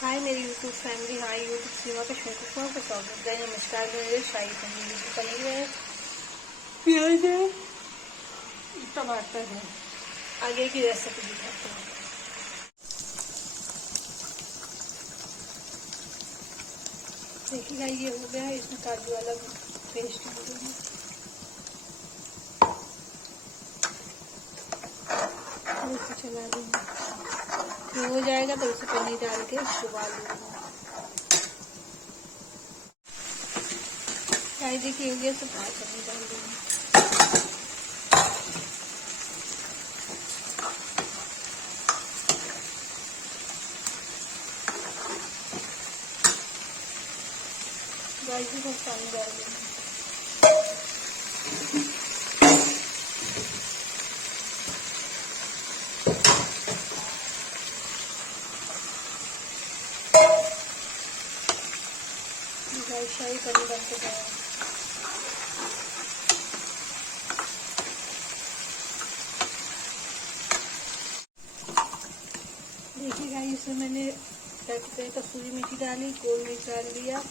हाय मेरी YouTube family, hi YouTube सीमा के शौकों को स्वागत है। नमस्कार। मेरे शाही पनीर है, प्याज है, टमाटर है। आगे की रेसिपी दिखाते हैं। देखिएगा, ये हो गया है। इसमें काजू वाला पेस्ट डालूंगी। चला दूंगी। ये हो जाएगा तो इसे पनीर डाल के उबाल लूंगा। चाय देखिए हो गया तो पनीर डाल दूंगी। गाइस को पानी डाल दूंगी। शाही पनीर बन के तैयार। देखिएगा, इसमें मैंने कसूरी मेथी डाली, गोल मिर्च डाल दिया,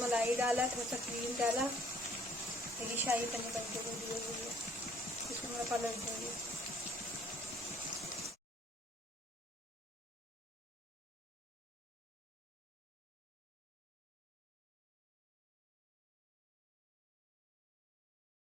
मलाई डाला, थोड़ा सा क्रीम डाला। ये शाही पनीर बन के रेडी हो गई है। इसमें मैं पलट दूंगी।